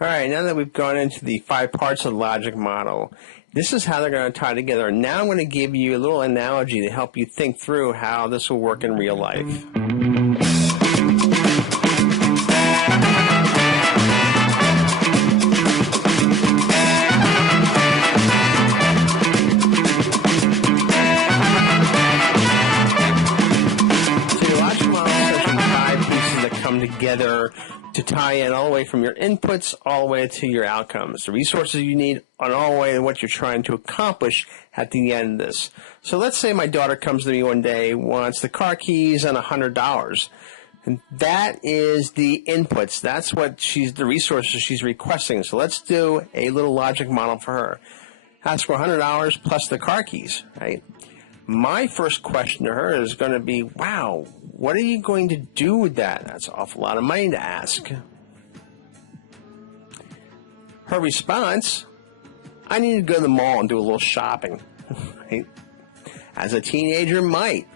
All right, now that we've gone into the 5 parts of the logic model, this is how they're going to tie together. Now I'm going to give you a little analogy to help you think through how this will work in real life. Together to tie in all the way from your inputs all the way to your outcomes, the resources you need, and all the way to what you're trying to accomplish at the end of this. So let's say my daughter comes to me one day, wants the car keys and $100. And that is the inputs. That's what the resources she's requesting. So let's do a little logic model for her. Ask for $100 plus the car keys, right? My first question to her is going to be, wow, what are you going to do with that? That's an awful lot of money to ask. Her response, I need to go to the mall and do a little shopping. Right? As a teenager might.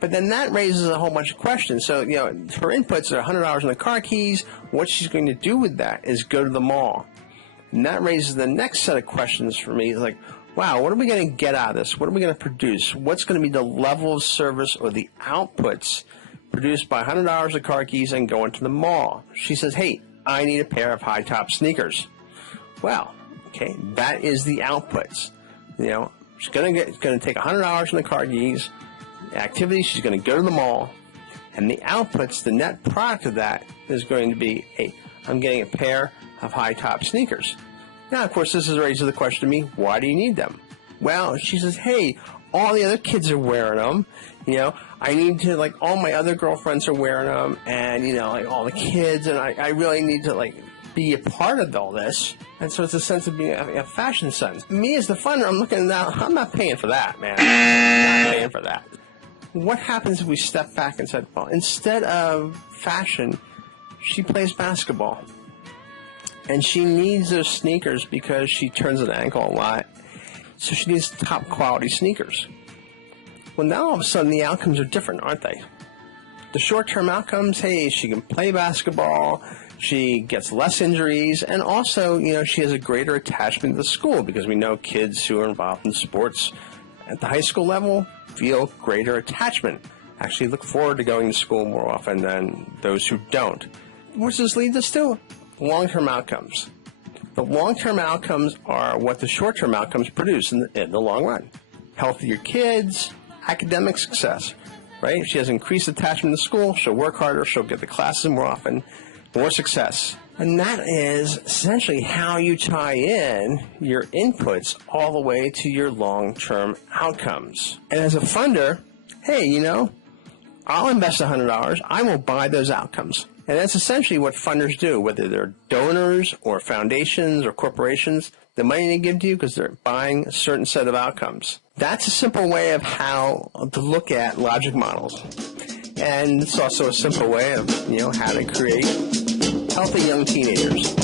But then that raises a whole bunch of questions. So, her inputs are $100 in the car keys. What she's going to do with that is go to the mall. And that raises the next set of questions for me. Like, wow, what are we going to get out of this? What are we going to produce? What's going to be the level of service or the outputs produced by $100 of car keys and going to the mall? She says, hey, I need a pair of high-top sneakers. Well, okay, that is the outputs. She's going to take $100 in the car keys, activities, she's going to go to the mall, and the outputs, the net product of that is going to be, hey, I'm getting a pair of high-top sneakers. Now, of course, this is raises the question to me, why do you need them? Well, she says, hey, all the other kids are wearing them. I need to, all my other girlfriends are wearing them, and, all the kids, and I really need to, be a part of all this. And so it's a sense of being a fashion sense. Me as the funder, I'm looking now, I'm not paying for that, man. I'm not paying for that. What happens if we step back and said, well, instead of fashion, she plays basketball. And she needs those sneakers because she turns an ankle a lot. So she needs top quality sneakers. Well, now all of a sudden the outcomes are different, aren't they? The short-term outcomes, hey, she can play basketball, she gets less injuries, and also, she has a greater attachment to the school because we know kids who are involved in sports at the high school level feel greater attachment. Actually look forward to going to school more often than those who don't. What does this lead us to? Long-term outcomes. The long-term outcomes are what the short-term outcomes produce in the long run. Healthier kids, academic success, right? If she has increased attachment to school, she'll work harder, she'll get the classes more often, more success. And that is essentially how you tie in your inputs all the way to your long-term outcomes. And as a funder, hey, I'll invest $100. I will buy those outcomes. And that's essentially what funders do, whether they're donors or foundations or corporations. The money they give to you because they're buying a certain set of outcomes. That's a simple way of how to look at logic models. And it's also a simple way of, how to create healthy young teenagers.